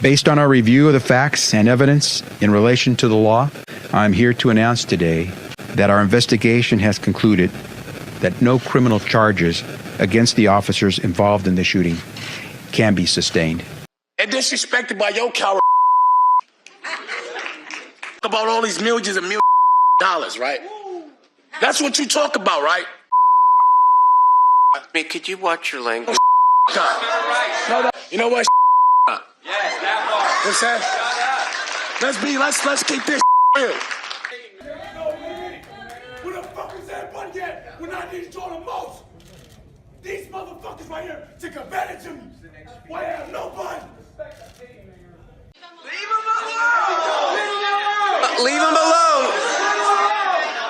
Based on our review of the facts and evidence in relation to the law, I'm here to announce today that our investigation has concluded that no criminal charges against the officers involved in the shooting can be sustained. And disrespected by your coward about all these millions and millions of dollars, right? That's what you talk about, right? Hey, could you watch your language? You know what? Yes, that part. What's that? Let's keep this real. Where the fuck is everybody at when I need you the most? These motherfuckers right here took advantage of me. Why have nobody? Leave him alone! Leave him alone!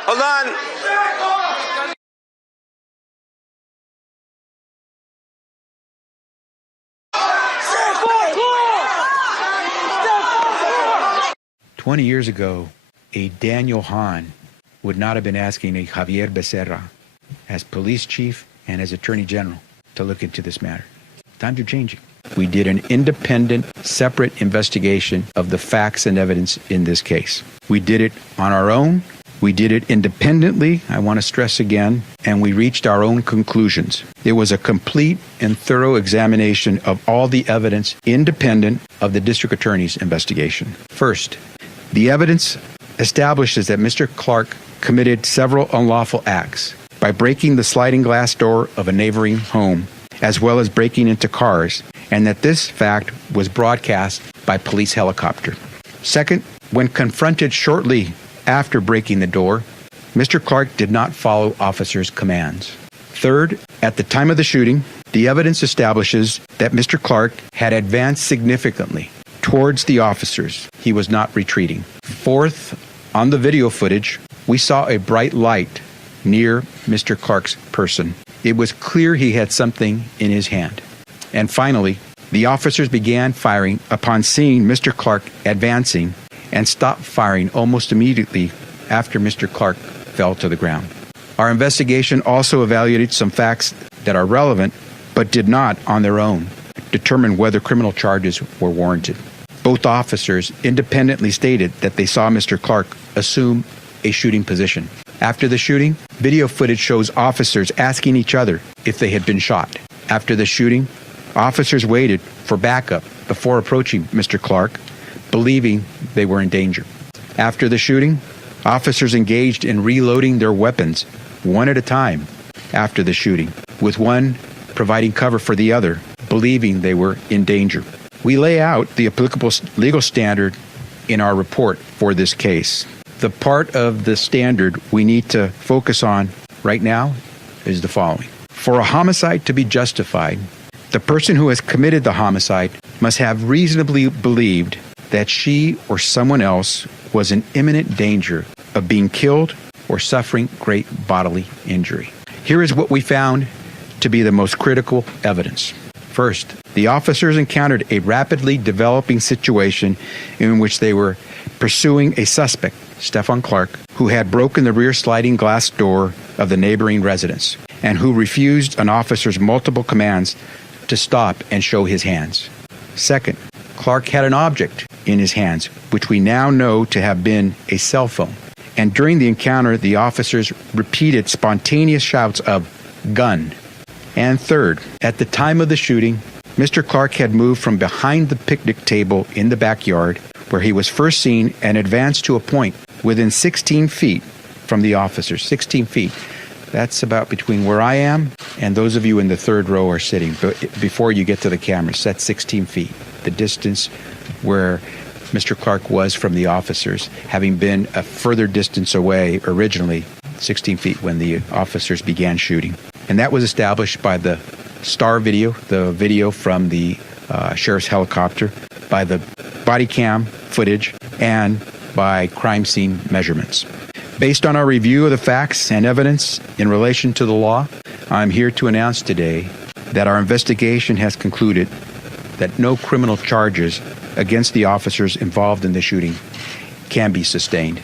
Hold on. Back off! 20 years ago, a Daniel Hahn would not have been asking a Xavier Becerra, as police chief and as Attorney General, to look into this matter. Times are changing. We did an independent, separate investigation of the facts and evidence in this case. We did it on our own. We did it independently, I want to stress again, and we reached our own conclusions. It was a complete and thorough examination of all the evidence independent of the district attorney's investigation. First, the evidence establishes that Mr. Clark committed several unlawful acts by breaking the sliding glass door of a neighboring home, as well as breaking into cars, and that this fact was broadcast by police helicopter. Second, when confronted shortly after breaking the door, Mr. Clark did not follow officers' commands. Third, at the time of the shooting, the evidence establishes that Mr. Clark had advanced significantly towards the officers. He was not retreating. Fourth, on the video footage, we saw a bright light near Mr. Clark's person. It was clear he had something in his hand. And finally, the officers began firing upon seeing Mr. Clark advancing and stopped firing almost immediately after Mr. Clark fell to the ground. Our investigation also evaluated some facts that are relevant but did not, on their own, determine whether criminal charges were warranted. Both officers independently stated that they saw Mr. Clark assume a shooting position. After the shooting, video footage shows officers asking each other if they had been shot. After the shooting, officers waited for backup before approaching Mr. Clark, believing they were in danger. After the shooting, officers engaged in reloading their weapons one at a time after the shooting, with one providing cover for the other, believing they were in danger. We lay out the applicable legal standard in our report for this case. The part of the standard we need to focus on right now is the following. For a homicide to be justified, the person who has committed the homicide must have reasonably believed that she or someone else was in imminent danger of being killed or suffering great bodily injury. Here is what we found to be the most critical evidence. First, the officers encountered a rapidly developing situation in which they were pursuing a suspect, Stephon Clark, who had broken the rear sliding glass door of the neighboring residence and who refused an officer's multiple commands to stop and show his hands. Second, Clark had an object in his hands, which we now know to have been a cell phone. And during the encounter, the officers repeated spontaneous shouts of "gun." And third, at the time of the shooting, Mr. Clark had moved from behind the picnic table in the backyard, where he was first seen, and advanced to a point within 16 feet from the officers. 16 feet. That's about between where I am and those of you in the third row are sitting. But before you get to the cameras, that's 16 feet. The distance where Mr. Clark was from the officers, having been a further distance away originally, 16 feet when the officers began shooting. And that was established by the STAR video, the video from the sheriff's helicopter, by the body cam footage, and by crime scene measurements. Based on our review of the facts and evidence in relation to the law, I'm here to announce today that our investigation has concluded that no criminal charges against the officers involved in the shooting can be sustained.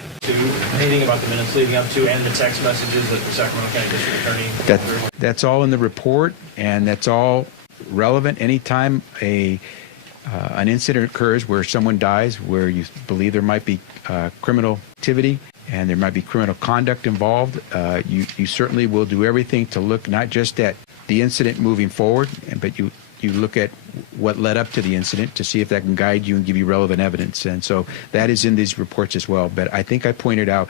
Anything about the minutes leading up to and the text messages that the Sacramento County District Attorney? That's all in the report, and that's all relevant. Anytime a an incident occurs where someone dies, where you believe there might be criminal activity and there might be criminal conduct involved, you certainly will do everything to look not just at the incident moving forward, but you look at what led up to the incident to see if that can guide you and give you relevant evidence. And so that is in these reports as well. But I think I pointed out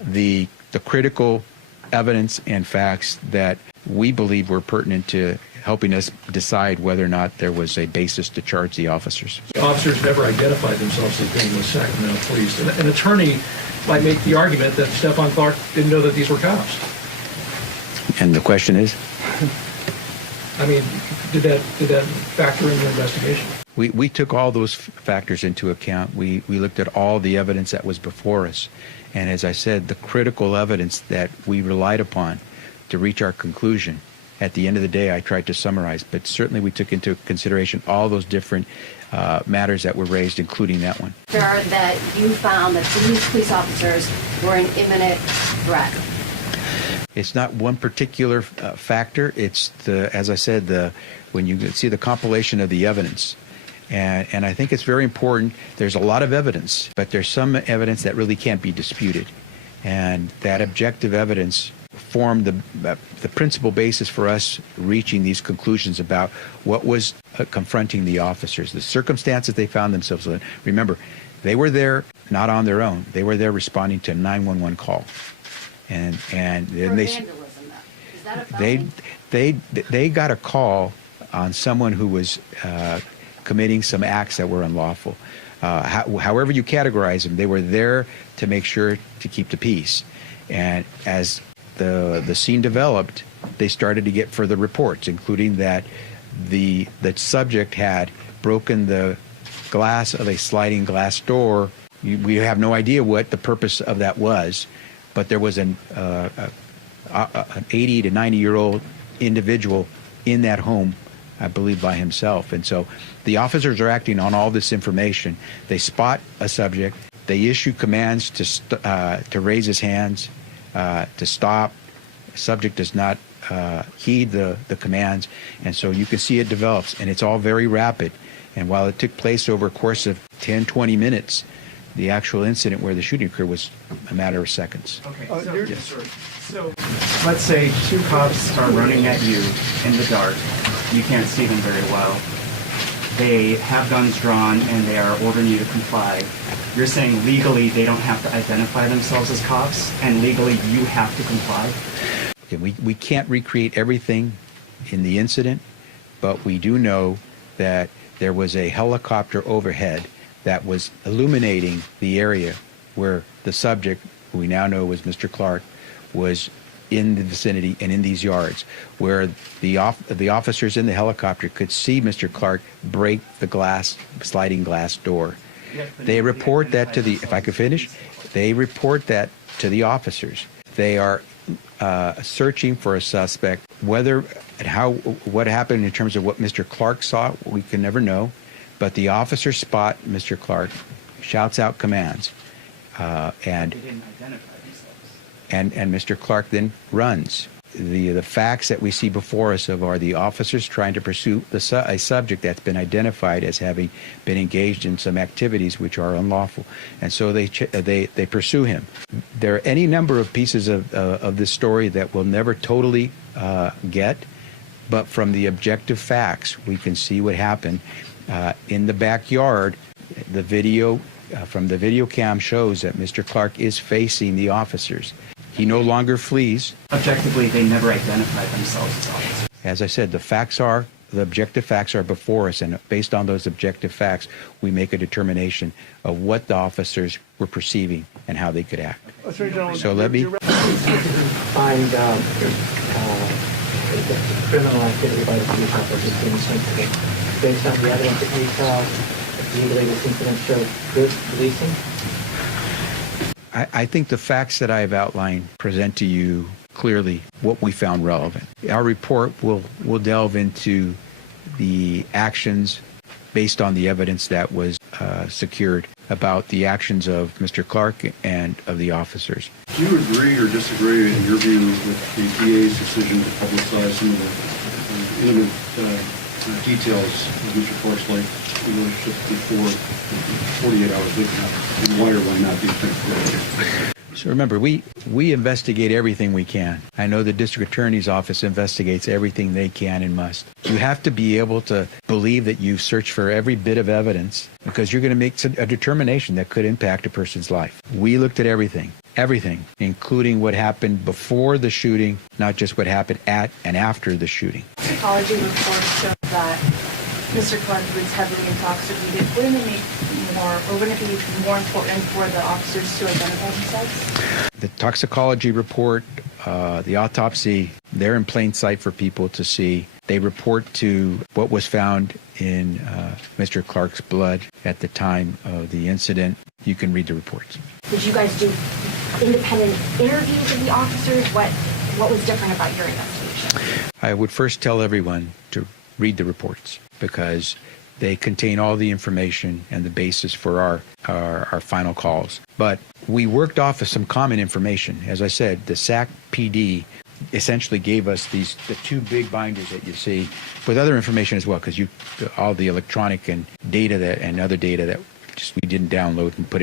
the critical evidence and facts that we believe were pertinent to helping us decide whether or not there was a basis to charge the officers. The officers never identified themselves as being with Sacramento Police. An attorney might make the argument that Stephon Clark didn't know that these were cops. And the question is? I mean, did that factor in the investigation? We took all those factors into account. We looked at all the evidence that was before us. And as I said, the critical evidence that we relied upon to reach our conclusion, at the end of the day, I tried to summarize. But certainly we took into consideration all those different matters that were raised, including that one. That you found that these police officers were an imminent threat. It's not one particular factor. It's as I said, when you see the compilation of the evidence. And I think it's very important. There's a lot of evidence, but there's some evidence that really can't be disputed. And that objective evidence formed the principal basis for us reaching these conclusions about what was confronting the officers, the circumstances they found themselves in. Remember, they were there not on their own. They were there responding to a 911 call. And then vandalism, is that a felony? they got a call on someone who was committing some acts that were unlawful. However you categorize them, they were there to make sure to keep the peace. And as the scene developed, they started to get further reports, including that the subject had broken the glass of a sliding glass door. We have no idea what the purpose of that was, but there was an 80 to 90-year-old individual in that home, I believe, by himself. And so the officers are acting on all this information. They spot a subject. They issue commands to raise his hands, to stop. The subject does not heed the commands. And so you can see it develops, and it's all very rapid. And while it took place over a course of 10, 20 minutes, the actual incident where the shooting occurred was a matter of seconds. Okay, so let's say two cops are running at you in the dark. You can't see them very well. They have guns drawn and they are ordering you to comply. You're saying legally they don't have to identify themselves as cops, and legally you have to comply? Okay, we can't recreate everything in the incident, but we do know that there was a helicopter overhead that was illuminating the area where the subject, who we now know was Mr. Clark, was in the vicinity and in these yards, where the officers in the helicopter could see Mr. Clark break the sliding glass door. They report that to the, if I could finish, they report that to the officers. They are searching for a suspect. Whether and what happened in terms of what Mr. Clark saw, we can never know. But the officers spot Mr. Clark, shouts out commands, and They didn't identify themselves. and Mr. Clark then runs. The facts that we see before us are the officers trying to pursue a subject that's been identified as having been engaged in some activities which are unlawful, and so they pursue him. There are any number of pieces of this story that we'll never totally get, but from the objective facts, we can see what happened in the backyard. The video from the video cam shows that Mr. Clark is facing the officers. He no longer flees. Objectively, they never identified themselves as officers. As I said, the objective facts are before us, and based on those objective facts, we make a determination of what the officers were perceiving and how they could act. So let me... Find criminal activity by the police officers being sensitive. Based on the evidence that we saw, legally this incident showed good policing? I think the facts that I have outlined present to you clearly what we found relevant. Our report will delve into the actions based on the evidence that was secured about the actions of Mr. Clark and of the officers. Do you agree or disagree, in your view, with the DA's decision to publicize some of the intimate details of Mr. Clark's life relationship before 48 hours later, and why or why not these things? So remember, we investigate everything we can. I know the district attorney's office investigates everything they can and must. You have to be able to believe that you've searched for every bit of evidence because you're going to make a determination that could impact a person's life. We looked at everything, including what happened before the shooting, not just what happened at and after the shooting. Psychology reports show that Mr. Clark was heavily intoxicated. Wouldn't it be more important for the officers to identify themselves? The toxicology report, the autopsy, they're in plain sight for people to see. They report to what was found in Mr. Clark's blood at the time of the incident. You can read the reports. Did you guys do independent interviews of the officers? What was different about your investigation? I would first tell everyone to read the reports because they contain all the information and the basis for our final calls. But we worked off of some common information. As I said, the Sac PD essentially gave us the two big binders that you see with other information as well, because all the electronic and data and other data that just we didn't download and put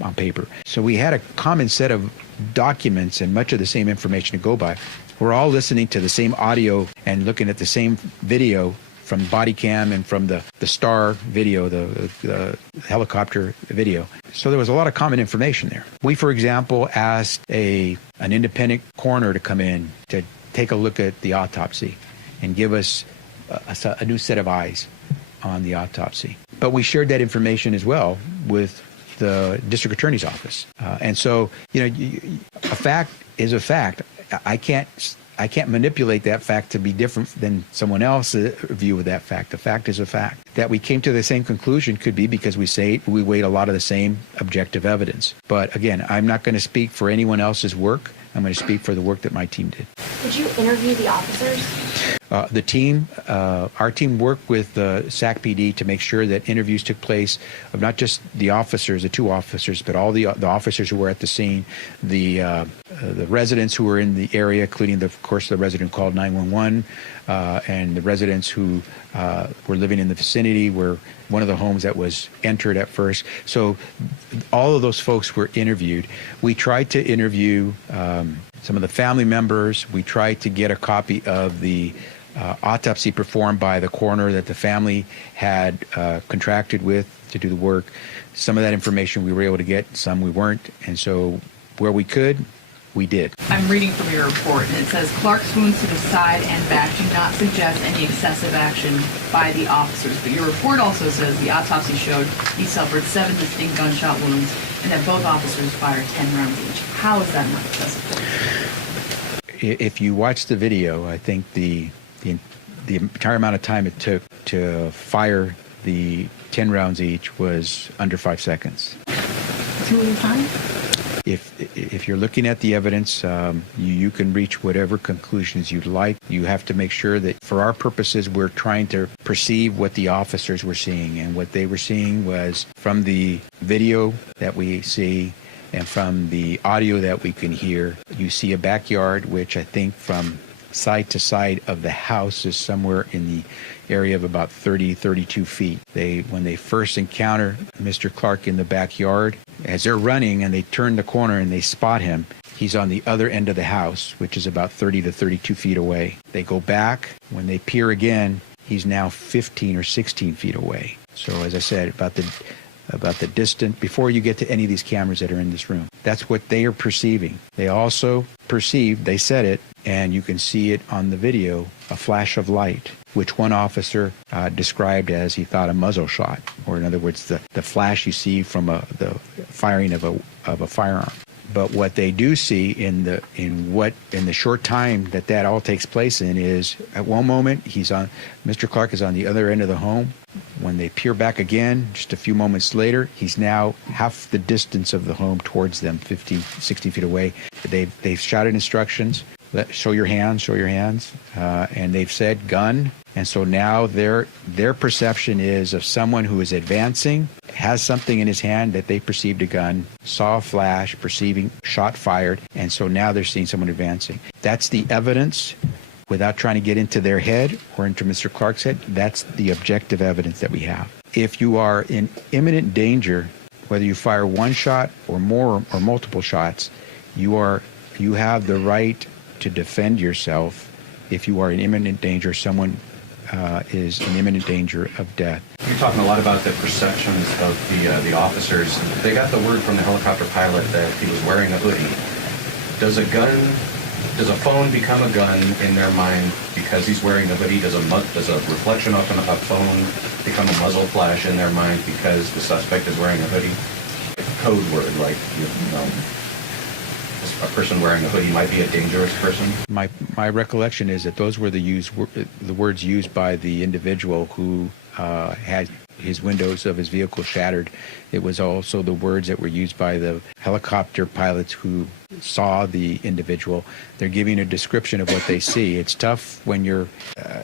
on paper. So we had a common set of documents and much of the same information to go by. We're all listening to the same audio and looking at the same video from body cam and from the star video, the helicopter video. So there was a lot of common information there. We, for example, asked an independent coroner to come in to take a look at the autopsy and give us a new set of eyes on the autopsy. But we shared that information as well with the district attorney's office. And so, a fact is a fact. I can't manipulate that fact to be different than someone else's view of that fact. The fact is a fact. That we came to the same conclusion could be because we weighed a lot of the same objective evidence. But again, I'm not going to speak for anyone else's work. I'm going to speak for the work that my team did. Did you interview the officers? Our team worked with the SAC PD to make sure that interviews took place of not just the officers, the two officers, but all the officers who were at the scene, the residents who were in the area, including, of course, the resident who called 911, and the residents who were living in the vicinity were one of the homes that was entered at first. So all of those folks were interviewed. We tried to interview some of the family members. We tried to get a copy of the autopsy performed by the coroner that the family had contracted with to do the work. Some of that information we were able to get, some we weren't. And so where we could, we did. I'm reading from your report, and it says Clark's wounds to the side and back do not suggest any excessive action by the officers. But your report also says the autopsy showed he suffered 7 distinct gunshot wounds and that both officers fired 10 rounds each. How is that not excessive? If you watch the video, I think the entire amount of time it took to fire the 10 rounds each was under 5 seconds. Too little time? If you're looking at the evidence, you can reach whatever conclusions you'd like. You have to make sure that for our purposes, we're trying to perceive what the officers were seeing. And what they were seeing was from the video that we see and from the audio that we can hear, you see a backyard, which I think from side to side of the house is somewhere in the area of about 32 feet. When they first encounter Mr. Clark in the backyard, as they're running and they turn the corner and they spot him, he's on the other end of the house, which is about 30 to 32 feet away. They go back. When they peer again, he's now 15 or 16 feet away. So as I said, about the distance, before you get to any of these cameras that are in this room, that's what they are perceiving. They also perceived, they said it, and you can see it on the video, a flash of light, which one officer described as he thought a muzzle shot, or in other words, the flash you see from the firing of a firearm. But what they do see in the short time that all takes place in is at one moment Mr. Clark is on the other end of the home. When they peer back again, just a few moments later, he's now half the distance of the home towards them, 50, 60 feet away. They've shouted instructions. Show your hands, and they've said gun. And so now their perception is of someone who is advancing, has something in his hand that they perceived a gun, saw a flash, perceiving shot fired, and so now they're seeing someone advancing. That's the evidence without trying to get into their head or into Mr. Clark's head, that's the objective evidence that we have. If you are in imminent danger, whether you fire one shot or more or multiple shots, you have the right to defend yourself. If you are in imminent danger, someone is in imminent danger of death. You're talking a lot about the perceptions of the officers. They got the word from the helicopter pilot that he was wearing a hoodie. Does a phone become a gun in their mind because he's wearing a hoodie? Does a reflection off a phone become a muzzle flash in their mind because the suspect is wearing a hoodie? A code word like a person wearing a hoodie might be a dangerous person. My recollection is that those were the words used by the individual who had his windows of his vehicle shattered. It was also the words that were used by the helicopter pilots who saw the individual. They're giving a description of what they see. It's tough when you're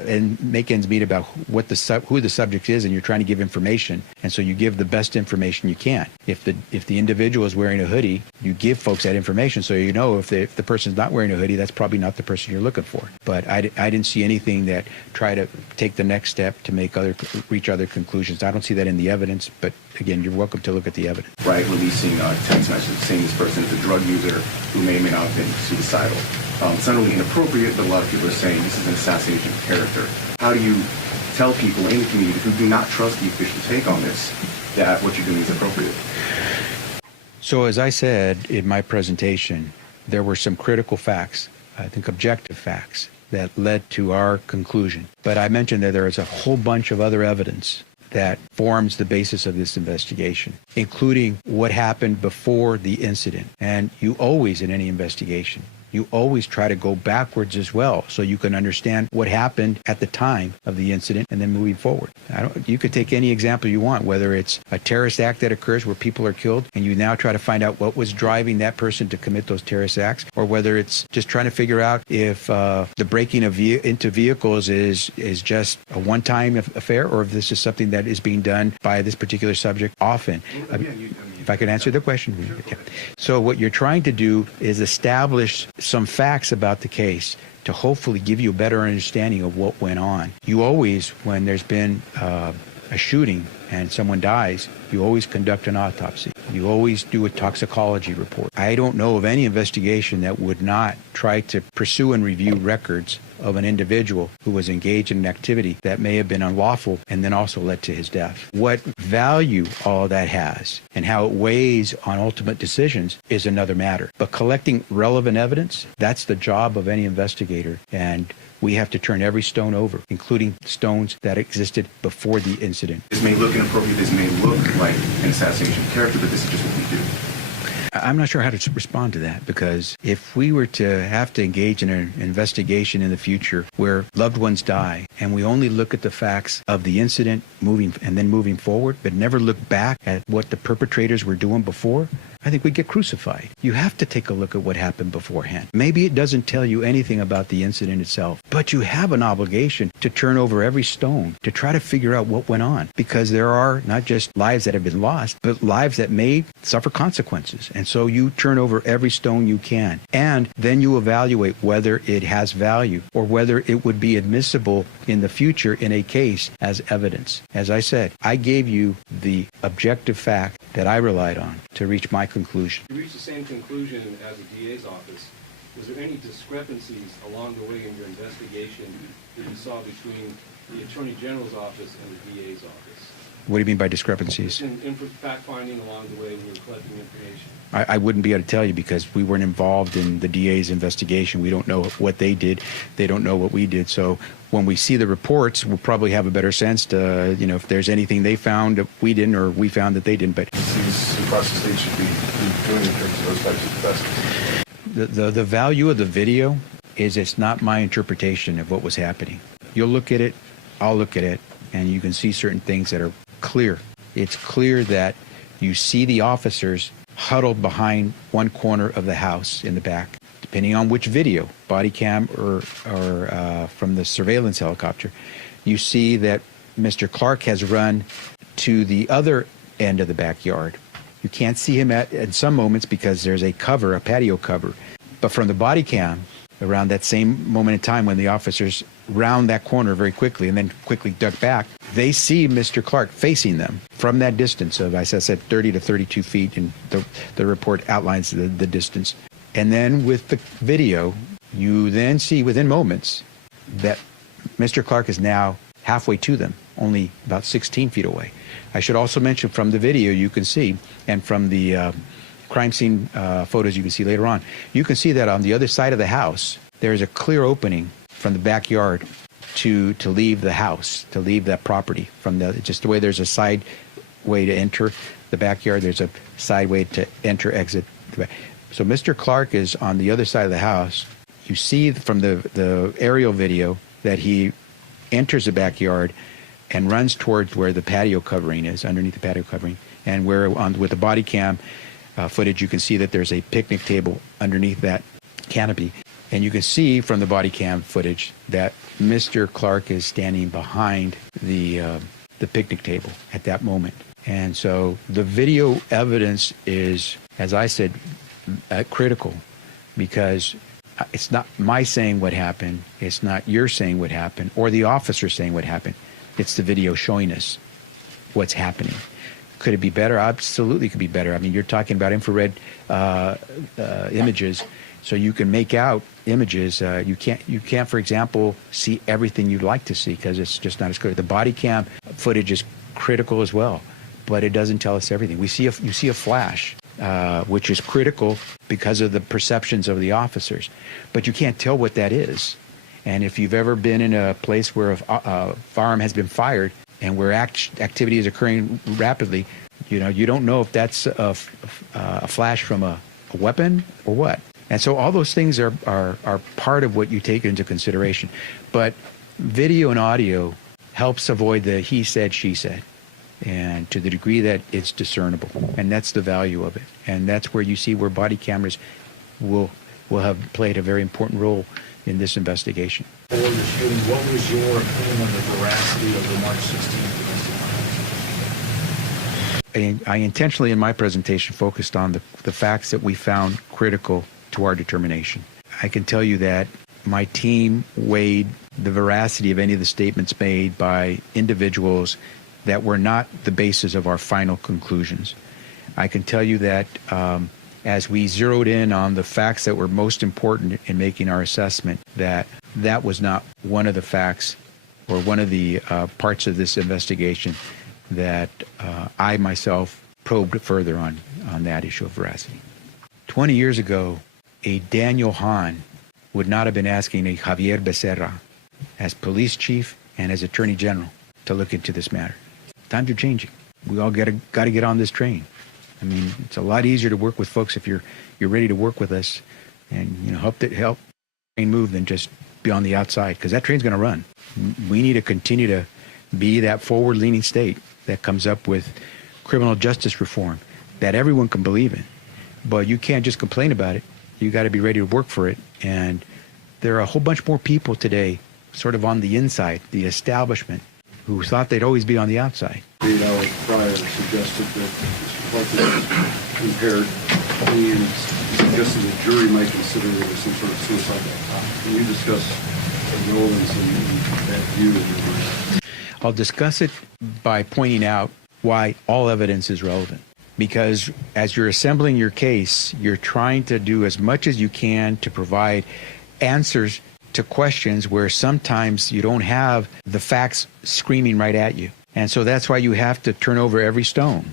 and make ends meet about who the subject is, and you're trying to give information, and so you give the best information you can. If the individual is wearing a hoodie, you give folks that information so you know if the person's not wearing a hoodie, that's probably not the person you're looking for. But I didn't see anything that try to take the next step to reach other conclusions. I don't see that in the evidence, but again, you're welcome to look at the evidence. Right, releasing text messages saying this person is a drug user who may or may not have been suicidal. It's not only inappropriate, but a lot of people are saying this is an assassination of character. How do you tell people in the community who do not trust the official take on this that what you're doing is appropriate? So as I said in my presentation, there were some critical facts, I think objective facts, that led to our conclusion. But I mentioned that there is a whole bunch of other evidence that forms the basis of this investigation, including what happened before the incident. And you always, in any investigation, you always try to go backwards as well so you can understand what happened at the time of the incident and then moving forward. You could take any example you want, whether it's a terrorist act that occurs where people are killed and you now try to find out what was driving that person to commit those terrorist acts, or whether it's just trying to figure out if the breaking into vehicles is just a one-time affair, or if this is something that is being done by this particular subject often. If I could answer the question. Yeah. So what you're trying to do is establish some facts about the case to hopefully give you a better understanding of what went on. You always, when there's been a shooting and someone dies, you always conduct an autopsy. You always do a toxicology report. I don't know of any investigation that would not try to pursue and review records of an individual who was engaged in an activity that may have been unlawful and then also led to his death. What value all that has and how it weighs on ultimate decisions is another matter. But collecting relevant evidence, that's the job of any investigator, and we have to turn every stone over, including stones that existed before the incident. This may look inappropriate, this may look like an assassination of character, but this is just what we do. I'm not sure how to respond to that, because if we were to have to engage in an investigation in the future where loved ones die and we only look at the facts of the incident moving forward, but never look back at what the perpetrators were doing before, I think we'd get crucified. You have to take a look at what happened beforehand. Maybe it doesn't tell you anything about the incident itself, but you have an obligation to turn over every stone to try to figure out what went on, because there are not just lives that have been lost, but lives that may suffer consequences. And so you turn over every stone you can, and then you evaluate whether it has value or whether it would be admissible in the future in a case as evidence. As I said, I gave you the objective fact that I relied on to reach my conclusion. You reached the same conclusion as the DA's office. Was there any discrepancies along the way in your investigation that you saw between the Attorney General's office and the DA's office? What do you mean by discrepancies? In fact-finding along the way we were collecting information. I wouldn't be able to tell you, because we weren't involved in the DA's investigation. We don't know what they did. They don't know what we did. So when we see the reports, we'll probably have a better sense to, if there's anything they found that we didn't, or we found that they didn't. But These across the state should be doing in terms of those types of investigations. The value of the video is it's not my interpretation of what was happening. You'll look at it, I'll look at it, and you can see certain things that are clear. It's clear that you see the officers huddled behind one corner of the house in the back, depending on which video, body cam or from the surveillance helicopter. You see that Mr. Clark has run to the other end of the backyard. You can't see him at some moments because there's a patio cover. But from the body cam, around that same moment in time when the officers round that corner very quickly and then quickly duck back, they see Mr. Clark facing them from that distance of, as I said, 30 to 32 feet, and the report outlines the distance. And then with the video, you then see within moments that Mr. Clark is now halfway to them, only about 16 feet away. I should also mention from the video you can see, and from the crime scene photos you can see later on, you can see that on the other side of the house, there is a clear opening from the backyard to leave the house, to leave that property. From just the way there's a side way to enter the backyard, there's a side way to enter, exit. So Mr. Clark is on the other side of the house. You see from the aerial video that he enters the backyard and runs towards where the patio covering is, underneath the patio covering, and where with the body cam footage, you can see that there's a picnic table underneath that canopy. And you can see from the body cam footage that Mr. Clark is standing behind the picnic table at that moment. And so the video evidence is, as I said, critical, because it's not my saying what happened, it's not your saying what happened, or the officer saying what happened. It's the video showing us what's happening. Could it be better? Absolutely could be better. I mean, you're talking about infrared images, so you can make out images. You can't, for example, see everything you'd like to see because it's just not as good. The body cam footage is critical as well, but it doesn't tell us everything. You see a flash, which is critical because of the perceptions of the officers, but you can't tell what that is. And if you've ever been in a place where a firearm has been fired and where activity is occurring rapidly, you don't know if that's a flash from a weapon or what. And so all those things are part of what you take into consideration. But video and audio helps avoid the he said, she said, and to the degree that it's discernible. And that's the value of it. And that's where you see where body cameras will have played a very important role in this investigation. For the shooting, what was your opinion on the veracity of the March 16th investigation? I intentionally, in my presentation, focused on the facts that we found critical to our determination. I can tell you that my team weighed the veracity of any of the statements made by individuals that were not the basis of our final conclusions. I can tell you that as we zeroed in on the facts that were most important in making our assessment, that was not one of the facts or one of the parts of this investigation that I myself probed further on that issue of veracity. 20 years ago, a Daniel Hahn would not have been asking a Xavier Becerra as police chief and as Attorney General to look into this matter. Times are changing. We all got to get on this train. I mean, it's a lot easier to work with folks if you're ready to work with us and help the train move than just be on the outside, because that train's going to run. We need to continue to be that forward-leaning state that comes up with criminal justice reform that everyone can believe in. But you can't just complain about it. You got to be ready to work for it. And there are a whole bunch more people today sort of on the inside, the establishment, who thought they'd always be on the outside. 8 hours prior suggested that Mr. Clark was impaired and suggested the jury might consider it as some sort of suicide. Can you discuss the relevance in that view of your mind? I'll discuss it by pointing out why all evidence is relevant. Because as you're assembling your case, you're trying to do as much as you can to provide answers to questions where sometimes you don't have the facts screaming right at you. And so that's why you have to turn over every stone,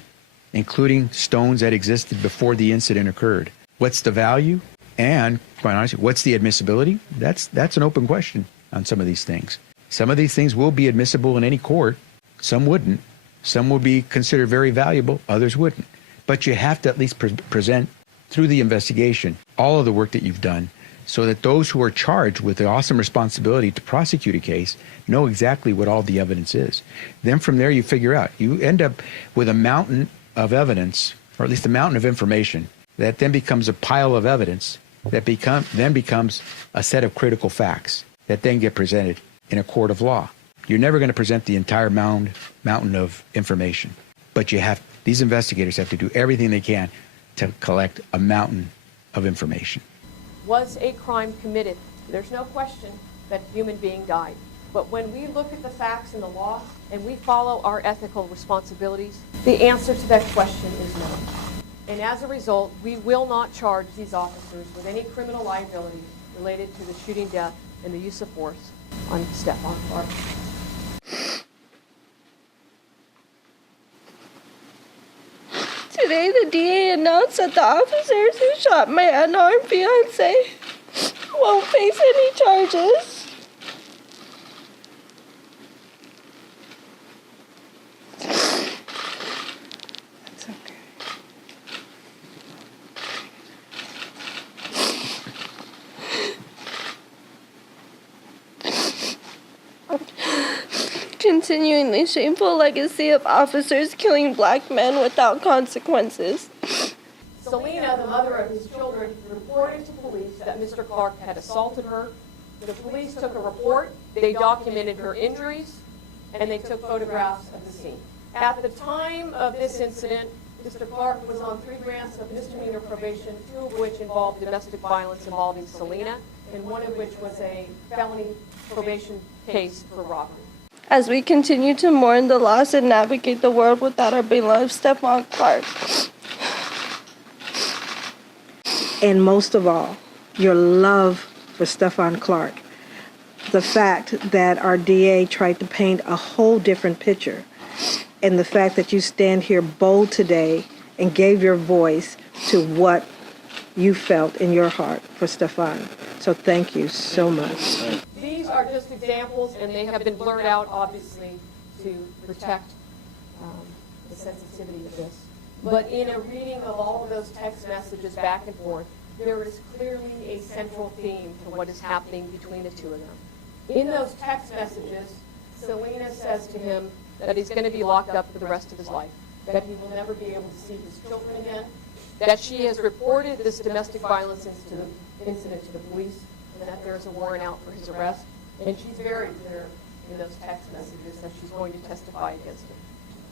including stones that existed before the incident occurred. What's the value? And quite honestly, what's the admissibility? That's an open question on some of these things. Some of these things will be admissible in any court. Some wouldn't. Some will be considered very valuable. Others wouldn't. But you have to at least present through the investigation all of the work that you've done so that those who are charged with the awesome responsibility to prosecute a case know exactly what all the evidence is. Then from there you figure out. You end up with a mountain of evidence, or at least a mountain of information, that then becomes a pile of evidence that then becomes a set of critical facts that then get presented in a court of law. You're never going to present the entire mountain of information, but these investigators have to do everything they can to collect a mountain of information. Was a crime committed There's no question that a human being died. But when we look at the facts and the law and we follow our ethical responsibilities, the answer to that question is no. And as a result, we will not charge these officers with any criminal liability related to the shooting death and the use of force on Stephon Clark. Today, the DA announced that the officers who shot my unarmed fiancé won't face any charges. That's okay. Continuing the shameful legacy of officers killing black men without consequences. Selena, the mother of his children, reported to police that Mr. Clark had assaulted her. The police took a report, they documented her injuries, and they took photographs of the scene. At the time of this incident, Mr. Clark was on 3 grants of misdemeanor probation, 2 of which involved domestic violence involving Selena, and 1 of which was a felony probation case for robbery. As we continue to mourn the loss and navigate the world without our beloved Stephon Clark. And most of all, your love for Stephon Clark. The fact that our DA tried to paint a whole different picture, and the fact that you stand here bold today and gave your voice to what you felt in your heart for Stephon. So thank you so much. These are just examples, and they have been blurred out, obviously, to protect the sensitivity of this. But in a reading of all of those text messages back and forth, there is clearly a central theme to what is happening between the two of them. In those text messages, Selena says to him that he's going to be locked up for the rest of his life, that he will never be able to see his children again, that she has reported this domestic violence incident to the police, and that there's a warrant out for his arrest. And she's very clear in those text messages that she's going to testify against him.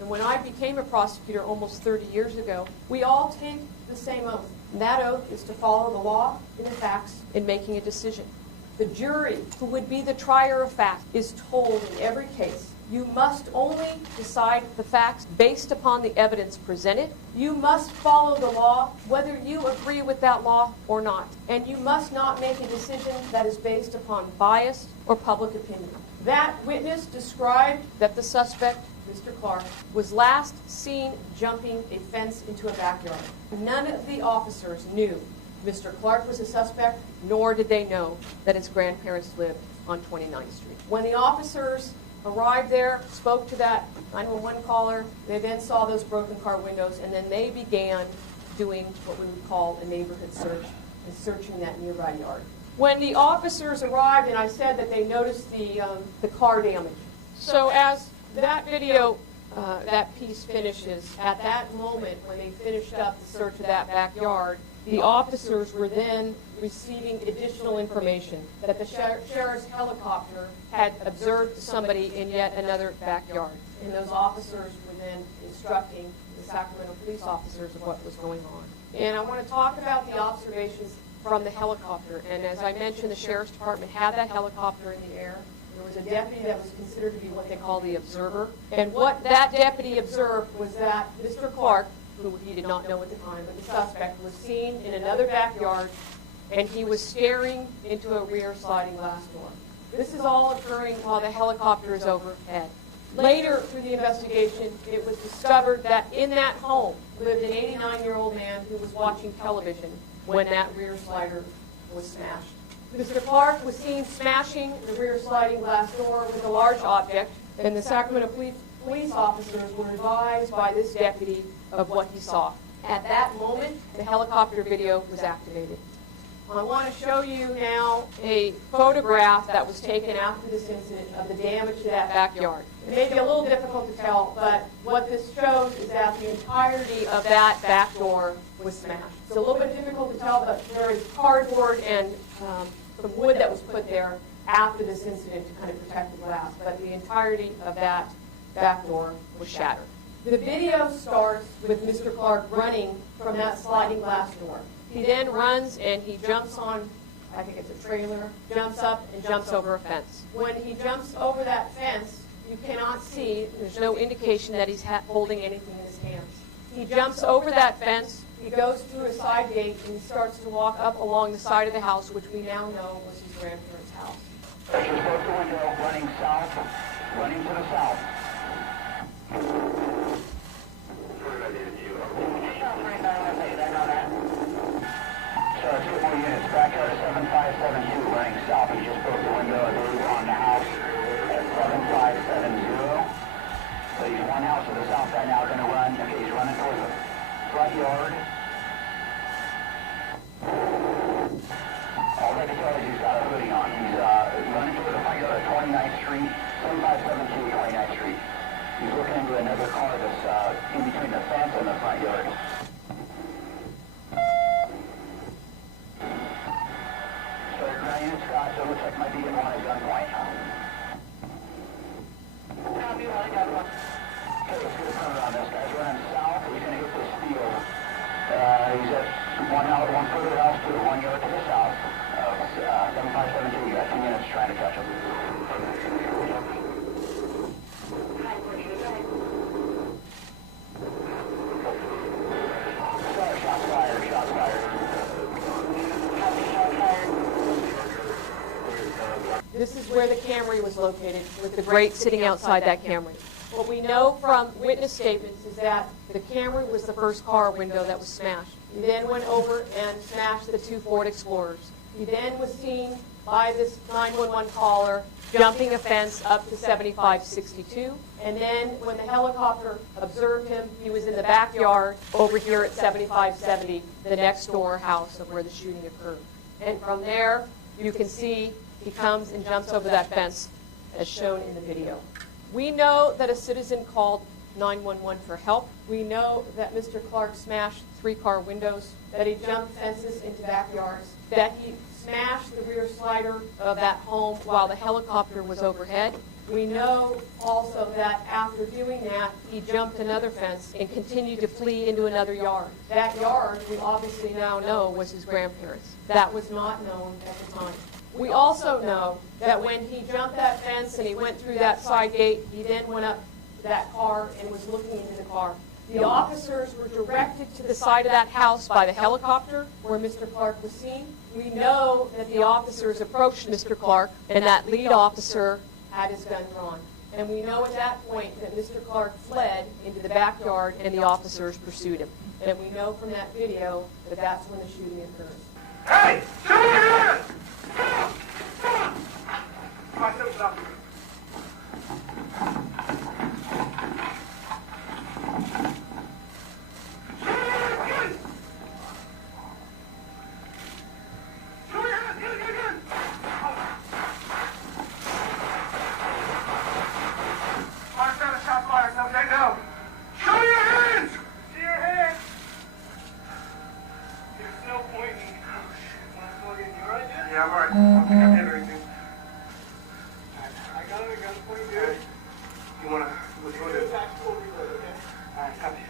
And when I became a prosecutor almost 30 years ago, we all take the same oath. And that oath is to follow the law and the facts in making a decision. The jury, who would be the trier of fact, is told in every case, you must only decide the facts based upon the evidence presented. You must follow the law, whether you agree with that law or not. And you must not make a decision that is based upon bias or public opinion. That witness described that the suspect, Mr. Clark, was last seen jumping a fence into a backyard. None of the officers knew Mr. Clark was a suspect, nor did they know that his grandparents lived on 29th Street. When the officers arrived there, spoke to that 911 caller, they then saw those broken car windows, and then they began doing what we would call a neighborhood search and searching that nearby yard. When the officers arrived, and I said that they noticed the car damage. So as that video, that piece finishes, at that moment when they finished up the search of that backyard, the officers were then receiving additional information that the sheriff's helicopter had observed somebody in yet another backyard. And those officers were then instructing the Sacramento police officers of what was going on. And I want to talk about the observations from the helicopter. And as I mentioned, the sheriff's department had that helicopter in the air. There was a deputy that was considered to be what they call the observer. And what that deputy observed was that Mr. Clark, who he did not know at the time, but the suspect, was seen in another backyard, and he was staring into a rear sliding glass door. This is all occurring while the helicopter is overhead. Later, through the investigation, it was discovered that in that home lived an 89-year-old man who was watching television when that rear slider was smashed. Mr. Clark was seen smashing the rear sliding glass door with a large object, and the Sacramento police officers were advised by this deputy of what he saw. At that moment, the helicopter video was activated. I want to show you now a photograph that was taken after this incident of the damage to that backyard. It may be a little difficult to tell, but what this shows is that the entirety of that back door was smashed. It's a little bit difficult to tell, but there is cardboard and some wood that was put there after this incident to kind of protect the glass, but the entirety of that back door was shattered. The video starts with Mr. Clark running from that sliding glass door. He then runs and he jumps on I think it's a trailer, jumps up and jumps over a fence. When he jumps over that fence, you cannot see, there's no indication that he's holding anything in his hands. He jumps over that fence, he goes through a side gate, and he starts to walk up along the side of the house, which we now know was his grandparents' house. Pressure spoke the window, running south, running to the south. Sir, 2 more units, backyard of 7572, running south. He just broke the window, I believe, on the house at 7570. So he's one house to the south right now, going to run. Okay, he's running towards the front yard. All I can tell is he's got a hoodie on. He's running towards the front yard of 29th Street, 7572 29th Street. He's looking into another car that's in between the fence and the front yard. So ground unit Scott, so it looks like might be in one at gunpoint. Copy, one at gunpoint. Okay, let's get a turn on this. Guy's running south. He's going to hit this field. He's at one further house to 1 yard to the south. 7572. You got 2 minutes trying to catch him. Sorry, shots fired. Shots fired. This is where the Camry was located, with the grate sitting outside that Camry. What we know from witness statements is that the Camry was the first car window that was smashed. He then went over and smashed the 2 Ford Explorers. He then was seen by this 911 caller jumping a fence up to 7562. And then when the helicopter observed him, he was in the backyard over here at 7570, the next door house of where the shooting occurred. And from there, you can see he comes and jumps over that fence as shown in the video. We know that a citizen called 911 for help. We know that Mr. Clark smashed 3 car windows, that he jumped fences into backyards, that he smashed the rear slider of that home while the helicopter was overhead. We know also that after doing that, he jumped another fence and continued to flee into another yard. That yard, we obviously now know, was his grandparents'. That was not known at the time. We also know that when he jumped that fence and he went through that side gate, he then went up to that car and was looking into the car. The officers were directed to the side of that house by the helicopter where Mr. Clark was seen. We know that the officers approached Mr. Clark and that lead officer had his gun drawn. And we know at that point that Mr. Clark fled into the backyard and the officers pursued him. And we know from that video that that's when the shooting occurs. Hey! Show me your hands! Myself up. Yeah, I'm alright. I think I did everything. I got it. I got it. Pretty good. You wanna? What do you wanna do? Alright, copy.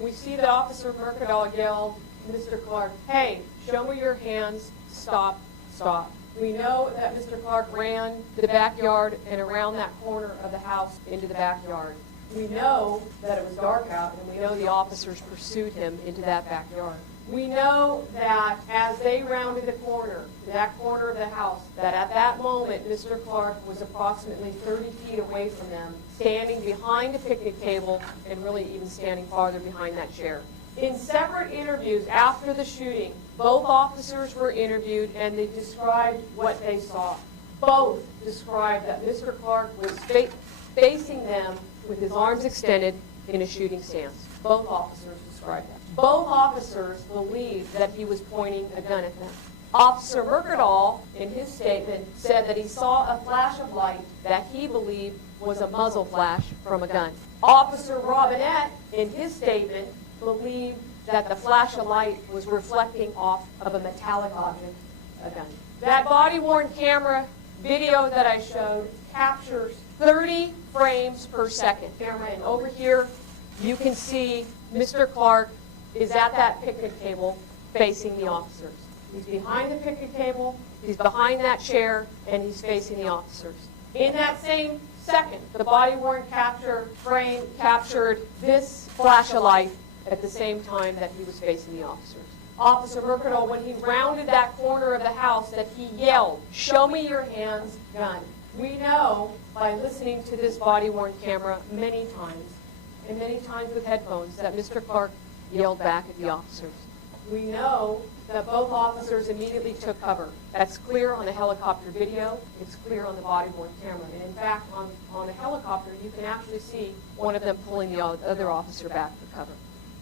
We see that Officer Mercadal yelled, Mr. Clark, hey, show me your hands, stop, stop. We know that Mr. Clark ran to the backyard and around that corner of the house into the backyard. We know that it was dark out, and we know the officers pursued him into that backyard. We know that as they rounded the corner, that corner of the house, that at that moment, Mr. Clark was approximately 30 feet away from them, standing behind a picnic table and really even standing farther behind that chair. In separate interviews after the shooting, both officers were interviewed and they described what they saw. Both described that Mr. Clark was facing them with his arms extended in a shooting stance. Both officers described that. Both officers believed that he was pointing a gun at them. Officer Mercadal, in his statement, said that he saw a flash of light that he believed was a muzzle flash from a gun. Officer Robinette, in his statement, believed that the flash of light was reflecting off of a metallic object, a gun. That body-worn camera video that I showed captures 30 frames per second. Camera, and over here, you can see Mr. Clark is at that picnic table facing the officers. He's behind the picnic table, he's behind that chair, and he's facing the officers. In that same second, the body-worn capture frame captured this flash of light at the same time that he was facing the officers. Officer Mercadal, when he rounded that corner of the house, that he yelled, "Show me your hands, gun." We know by listening to this body-worn camera many times, and many times with headphones, that Mr. Clark yelled back at the officers. We know that both officers immediately took cover. That's clear on the helicopter video. It's clear on the body-worn camera. And in fact, on the helicopter, you can actually see one of them pulling the other officer back for cover.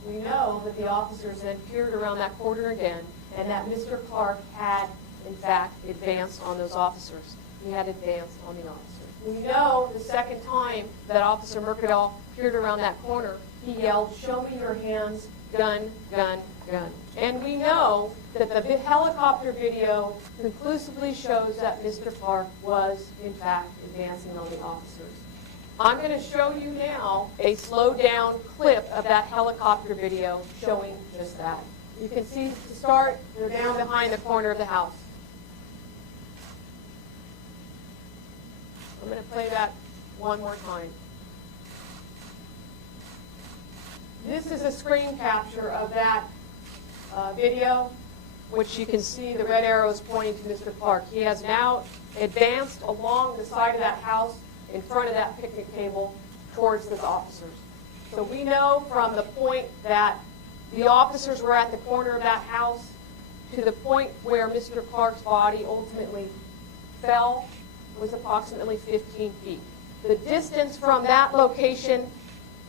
We know that the officers then peered around that corner again, and that Mr. Clark had, in fact, advanced on those officers. He had advanced on the officers. We know the second time that Officer Mercadal peered around that corner, he yelled, "Show me your hands, gun, gun, gun." And we know that the helicopter video conclusively shows that Mr. Clark was, in fact, advancing on the officers. I'm going to show you now a slowed down clip of that helicopter video showing just that. You can see to start, they're down behind the corner of the house. I'm going to play that one more time. This is a screen capture of that video, which you can see the red arrows pointing to Mr. Clark. He has now advanced along the side of that house in front of that picnic table towards the officers. So we know from the point that the officers were at the corner of that house to the point where Mr. Clark's body ultimately fell was approximately 15 feet. The distance from that location,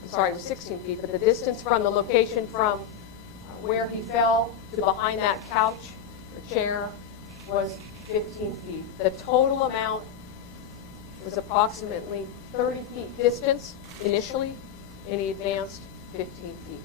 I'm sorry, it was 16 feet, but the distance from the location from where he fell to behind that couch or chair was 15 feet. The total amount was approximately 30 feet distance initially, and he advanced 15 feet.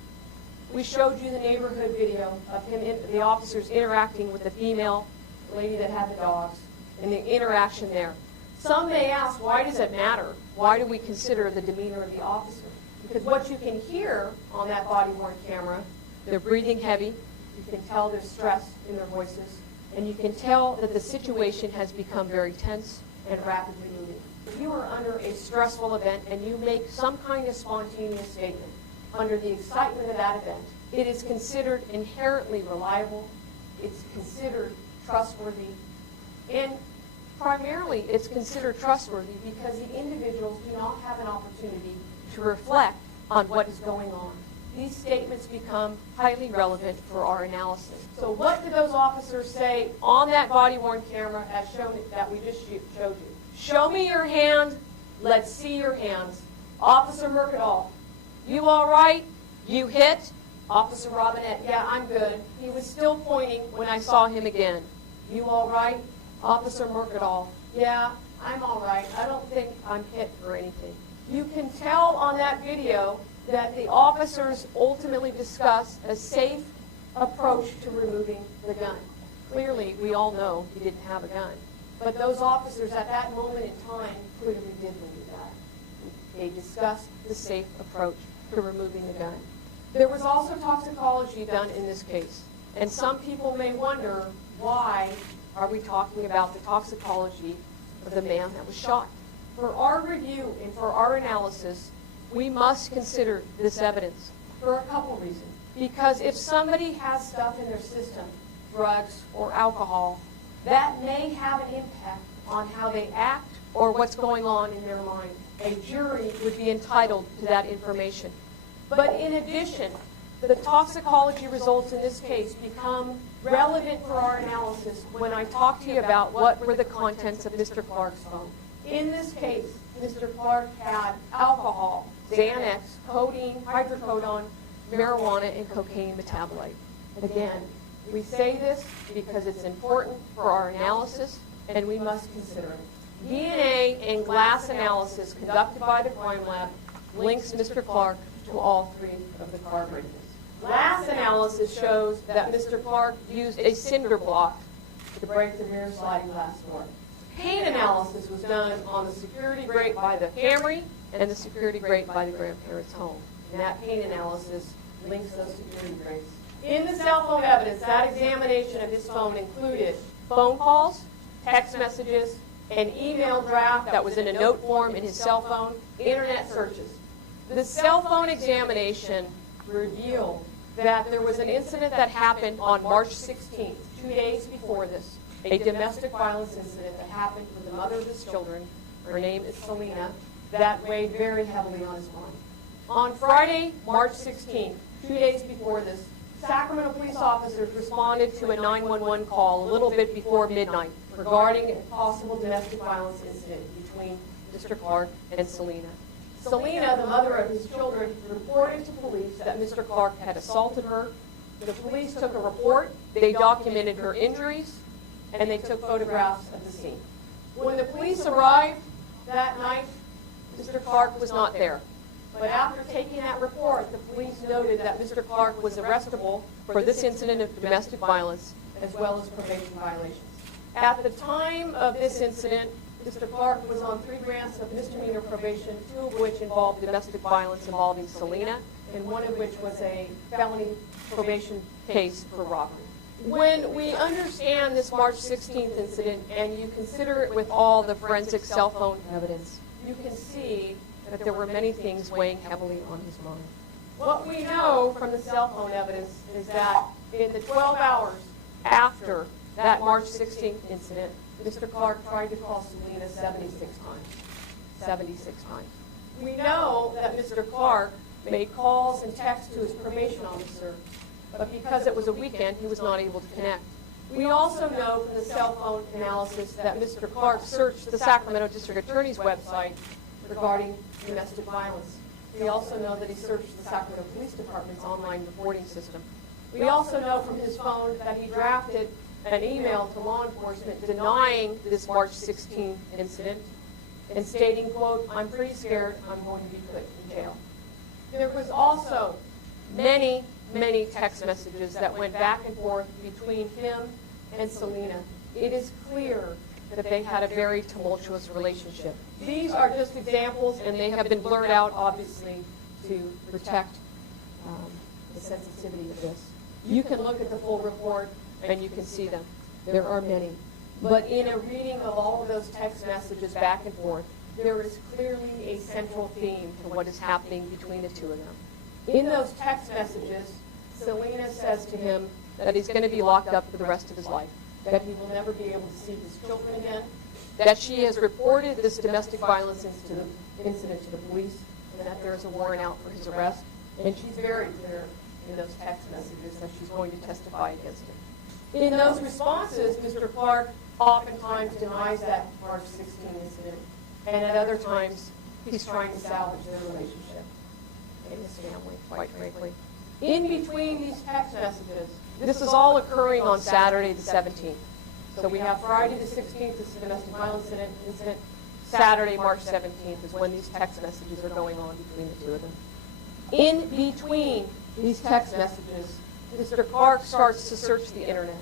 We showed you the neighborhood video of him, the officers interacting with the female lady that had the dogs, and the interaction there. Some may ask, why does it matter? Why do we consider the demeanor of the officer? Because what you can hear on that body-worn camera, they're breathing heavy, you can tell there's stress in their voices, and you can tell that the situation has become very tense and rapidly moving. If you are under a stressful event and you make some kind of spontaneous statement under the excitement of that event, it is considered inherently reliable, it's considered trustworthy, and primarily it's considered trustworthy because the individuals do not have an opportunity to reflect on what is going on. These statements become highly relevant for our analysis. So what did those officers say on that body-worn camera as shown that we just showed you? "Show me your hand, let's see your hands." Officer Mercadal, "You all right? You hit?" Officer Robinette, "Yeah, I'm good." He was still pointing when I saw him again. "You all right?" Officer Mercadal, "Yeah, I'm all right. I don't think I'm hit or anything." You can tell on that video that the officers ultimately discussed a safe approach to removing the gun. Clearly, we all know he didn't have a gun. But those officers at that moment in time clearly did believe that. They discussed the safe approach to removing the gun. There was also toxicology done in this case. And some people may wonder, why are we talking about the toxicology of the man that was shot? For our review and for our analysis, we must consider this evidence for a couple reasons. Because if somebody has stuff in their system, drugs or alcohol, that may have an impact on how they act or what's going on in their mind. A jury would be entitled to that information. But in addition, the toxicology results in this case become relevant for our analysis when I talk to you about what were the contents of Mr. Clark's phone. In this case, Mr. Clark had alcohol, Xanax, codeine, hydrocodone, marijuana, and cocaine metabolite. Again, we say this because it's important for our analysis, and we must consider it. DNA and glass analysis conducted by the crime lab links Mr. Clark to all three of the car break-ins. Glass analysis shows that Mr. Clark used a cinder block to break the rear sliding glass door. Paint analysis was done on the security grate by the Camry and the security grate by the grandparents' home. And that paint analysis links those security grates In the cell phone evidence, that examination of his phone included phone calls, text messages, an email draft that was in a note form in his cell phone, internet searches. The cell phone examination revealed that there was an incident that happened on March 16th, 2 days before this, a domestic violence incident that happened with the mother of his children. Her name is Selena. That weighed very heavily on his mind. On Friday, March 16th, 2 days before this, Sacramento police officers responded to a 911 call a little bit before midnight regarding a possible domestic violence incident between Mr. Clark and Selena. Selena, the mother of his children, reported to police that Mr. Clark had assaulted her. The police took a report, they documented her injuries, and they took photographs of the scene. When the police arrived that night, Mr. Clark was not there. But after taking that report, the police noted that Mr. Clark was arrestable for this incident of domestic violence as well as probation violations. At the time of this incident, Mr. Clark was on 3 grants of misdemeanor probation, 2 of which involved domestic violence involving Selena, and 1 of which was a felony probation case for robbery. When we understand this March 16th incident and you consider it with all the forensic cell phone evidence, you can see that there were many things weighing heavily on his mind. What we know from the cell phone evidence is that in the 12 hours after that March 16th incident, Mr. Clark tried to call Selena 76 times. 76 times. We know that Mr. Clark made calls and texts to his probation officer, but because it was a weekend, he was not able to connect. We also know from the cell phone analysis that Mr. Clark searched the Sacramento District Attorney's website regarding domestic violence. We also know that he searched the Sacramento Police Department's online reporting system. We also know from his phone that he drafted an email to law enforcement denying this March 16th incident and stating, quote, "I'm pretty scared I'm going to be put in jail." There was also many text messages that went back and forth between him and Selena. It is clear that they had a very tumultuous relationship. These are just examples, and they have been blurred out, obviously, to protect the sensitivity of this. You can look at the full report, and you can see them. There are many. But in a reading of all of those text messages back and forth, there is clearly a central theme to what is happening between the 2 of them. In those text messages, Selena says to him that he's going to be locked up for the rest of his life, that he will never be able to see his children again, that she has reported this domestic violence incident to the police, and that there's a warrant out for his arrest. And she's very clear in those text messages that she's going to testify against him. In those responses, Mr. Clark oftentimes denies that March 16th incident, and at other times, he's trying to salvage their relationship and his family, quite frankly. In between these text messages, this is all occurring on Saturday the 17th. So we have Friday the 16th, this is a domestic violence incident. Saturday, March 17th is when these text messages are going on between the 2 of them. In between these text messages, Mr. Clark starts to search the internet.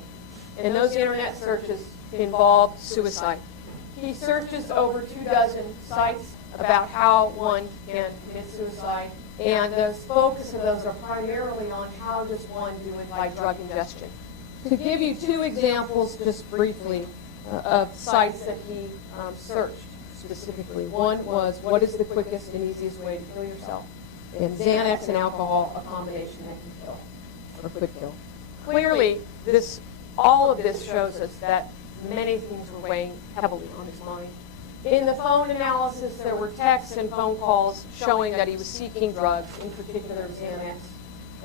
And those internet searches involve suicide. He searches over 24 sites about how one can commit suicide. And the focus of those are primarily on how does one do it by drug ingestion. To give you 2 examples, just briefly, of sites that he searched specifically. One was, what is the quickest and easiest way to kill yourself? And Xanax and alcohol, a combination that can kill, or could kill. Clearly, all of this shows us that many things were weighing heavily on his mind. In the phone analysis, there were texts and phone calls showing that he was seeking drugs, in particular Xanax,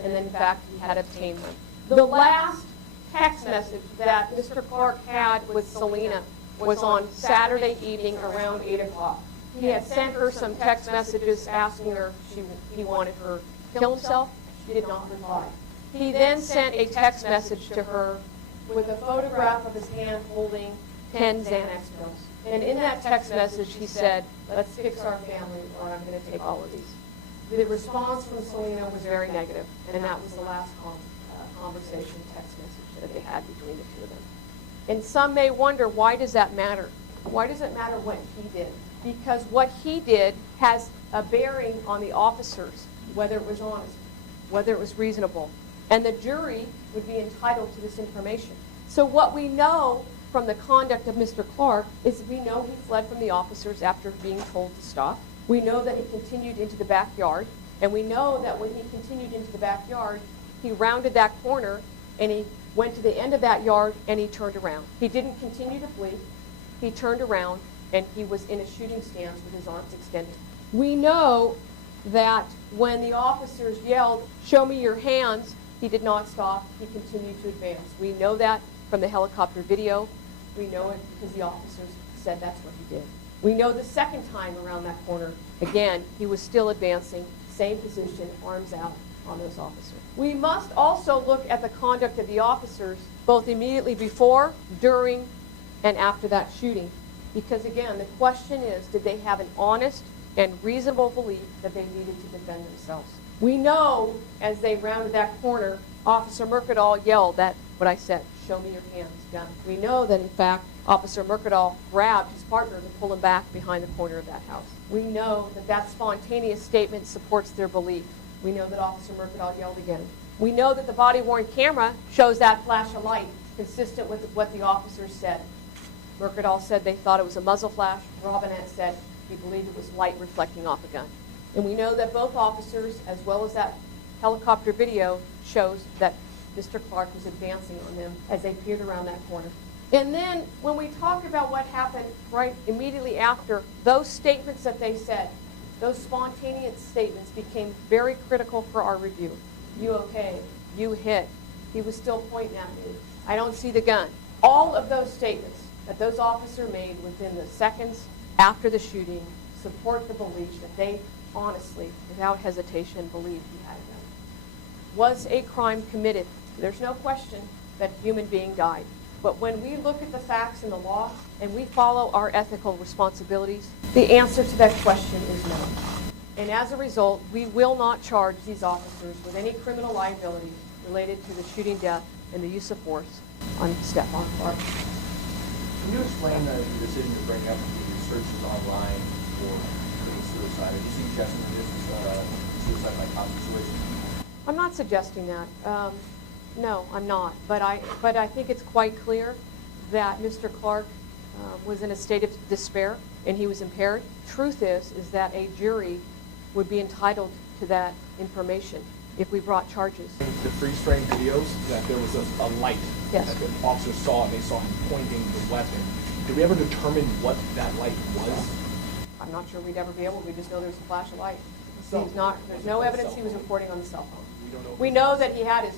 and in fact, he had obtained them. The last text message that Mr. Clark had with Selena was on Saturday evening around 8 o'clock. He had sent her some text messages asking her if he wanted her to kill himself. She did not reply. He then sent a text message to her with a photograph of his hand holding 10 Xanax pills. And in that text message, he said, "Let's fix our family or I'm going to take all of these." The response from Selena was very negative, and that was the last conversation, text message that they had between the 2 of them. And some may wonder, why does that matter? Why does it matter what he did? Because what he did has a bearing on the officers, whether it was honest, whether it was reasonable. And the jury would be entitled to this information. So what we know from the conduct of Mr. Clark is we know he fled from the officers after being told to stop. We know that he continued into the backyard. And we know that when he continued into the backyard, he rounded that corner and he went to the end of that yard and he turned around. He didn't continue to flee. He turned around and he was in a shooting stance with his arms extended. We know that when the officers yelled, "Show me your hands," he did not stop. He continued to advance. We know that from the helicopter video. We know it because the officers said that's what he did. We know the second time around that corner, again, he was still advancing, same position, arms out on those officers. We must also look at the conduct of the officers, both immediately before, during, and after that shooting. Because again, the question is, did they have an honest and reasonable belief that they needed to defend themselves? We know as they rounded that corner, Officer Mercadal yelled that, what I said, "Show me your hands, gun." We know that in fact, Officer Mercadal grabbed his partner to pull him back behind the corner of that house. We know that that spontaneous statement supports their belief. We know that Officer Mercadal yelled again. We know that the body-worn camera shows that flash of light, consistent with what the officers said. Mercadal said they thought it was a muzzle flash. Robinette said he believed it was light reflecting off a gun. And we know that both officers, as well as that helicopter video, shows that Mr. Clark was advancing on them as they peered around that corner. And then when we talk about what happened right immediately after, those statements that they said, those spontaneous statements became very critical for our review. "You okay? You hit. He was still pointing at me. I don't see the gun." All of those statements that those officers made within the seconds after the shooting support the belief that they honestly, without hesitation, believed he had a gun. Was a crime committed? There's no question that a human being died. But when we look at the facts and the law and we follow our ethical responsibilities, the answer to that question is no. And as a result, we will not charge these officers with any criminal liability related to the shooting death and the use of force on Stephon Clark. Can you explain the decision to bring up the searches online for committing suicide? Are you suggesting that this is a suicide by cop situation? I'm not suggesting that. No, I'm not. But I think it's quite clear that Mr. Clark was in a state of despair and he was impaired. Truth is that a jury would be entitled to that information if we brought charges. The freeze-frame videos, that there was a light yes. that the officers saw, and they saw him pointing the weapon. Did we ever determine what that light was? I'm not sure we'd ever be able to. We just know there's a flash of light. There's no evidence he was recording on the cell phone. We know that he had his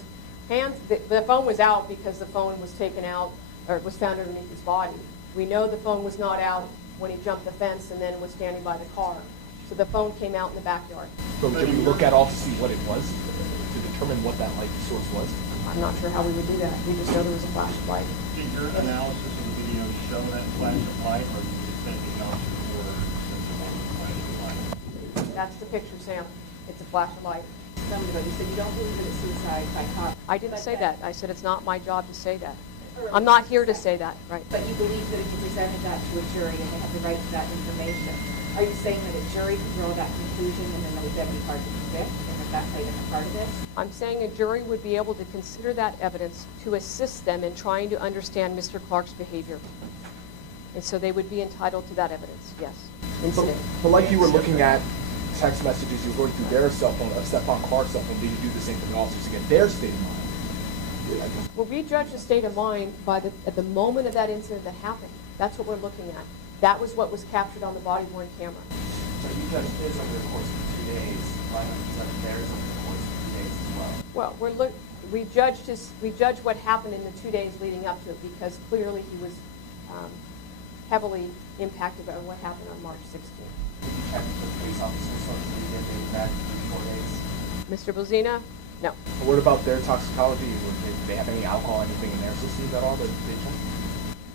hands, the phone was out because the phone was taken out, or was found underneath his body. We know the phone was not out when he jumped the fence and then was standing by the car. So the phone came out in the backyard. So did we look at all to see what it was, to determine what that light source was? I'm not sure how we would do that. We just know there was a flash of light. Did your analysis of the video show that flash of light, or did you think the officer were flash of light? That's the picture, Sam. It's a flash of light. You said you don't believe that it's suicide by cop. I didn't say that. I said it's not my job to say that. I'm not here to say that, right? But you believe that if you presented that to a jury and they have the right to that information, are you saying that a jury could draw that conclusion and then it would be hard to convict and that played in a part of this? I'm saying a jury would be able to consider that evidence to assist them in trying to understand Mr. Clark's behavior. And so they would be entitled to that evidence, yes. But like you were looking at text messages, you were going through their cell phone, Stephon Clark's cell phone, did you do the same for the officers to get their state of mind? Well, we judge the state of mind at the moment of that incident that happened. That's what we're looking at. That was what was captured on the body-worn camera. So you judged his over the course of 2 days. Why don't you judge theirs over the course of 2 days as well? Well, we judged what happened in the 2 days leading up to it because clearly he was heavily impacted by what happened on March 16th. Did you check the police officers so that you get back in 4 days? Mr. Bozina? No. And what about their toxicology? Did they have any alcohol, anything in their systems at all that they checked?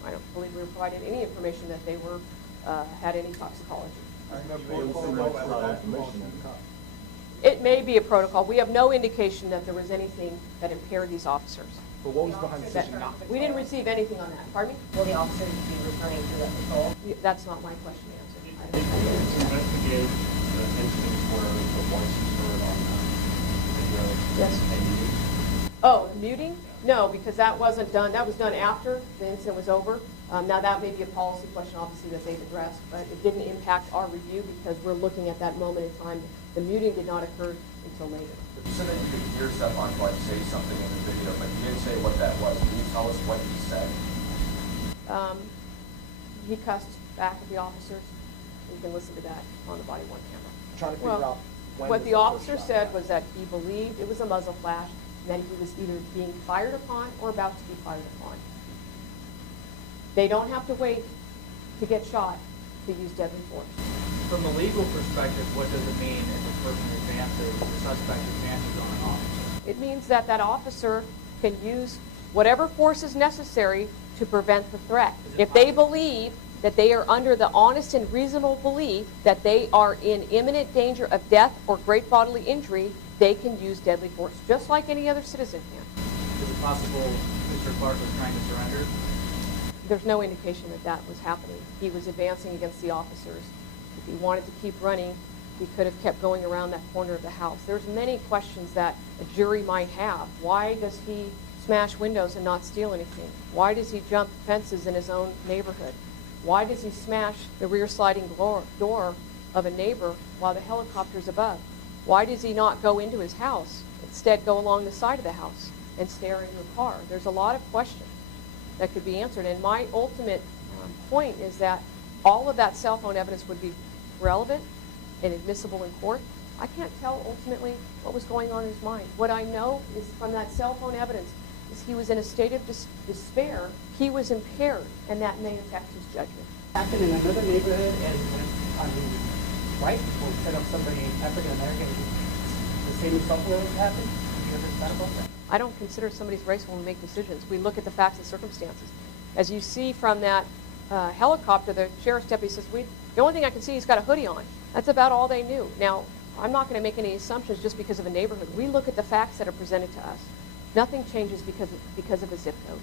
I don't believe we were provided any information that they were had any toxicology. It may be a protocol. We have no indication that there was anything that impaired these officers. But what was behind the decision not to? We didn't receive anything on that. Pardon me? Will the officers be returning to that patrol? That's not my question to answer. Did you investigate the incident where the voice was heard on the video? Yes. Oh, muting? No, because that wasn't done. That was done after the incident was over. Now that may be a policy question, obviously, that they've addressed, but it didn't impact our review because we're looking at that moment in time. The muting did not occur until later. You said that you could hear Stephon Clark say something in the video, but you didn't say what that was. Can you tell us what he said? He cussed back at the officers. You can listen to that on the body-worn camera. I'm trying to figure out what the officer said was that he believed it was a muzzle flash, and that he was either being fired upon or about to be fired upon. They don't have to wait to get shot to use deadly force. From a legal perspective, what does it mean if a person advances, the suspect advances on an officer? It means that that officer can use whatever force is necessary to prevent the threat. If they believe that they are under the honest and reasonable belief that they are in imminent danger of death or great bodily injury, they can use deadly force, just like any other citizen can. Is it possible Mr. Clark was trying to surrender? There's no indication that that was happening. He was advancing against the officers. If he wanted to keep running, he could have kept going around that corner of the house. There's many questions that a jury might have. Why does he smash windows and not steal anything? Why does he jump fences in his own neighborhood? Why does he smash the rear sliding door of a neighbor while the helicopter's above? Why does he not go into his house, instead go along the side of the house and stare into a car? There's a lot of questions that could be answered. And my ultimate point is that all of that cell phone evidence would be relevant and admissible in court. I can't tell ultimately what was going on in his mind. What I know is from that cell phone evidence is he was in a state of despair. He was impaired, and that may affect his judgment. Happened in another neighborhood, and on the right, people set up somebody African American. The same result will happen. Have you ever thought about that? I don't consider somebody's race when we make decisions. We look at the facts and circumstances. As you see from that helicopter, the sheriff's deputy says, the only thing I can see, he's got a hoodie on. That's about all they knew. Now, I'm not going to make any assumptions just because of a neighborhood. We look at the facts that are presented to us. Nothing changes because of a zip code.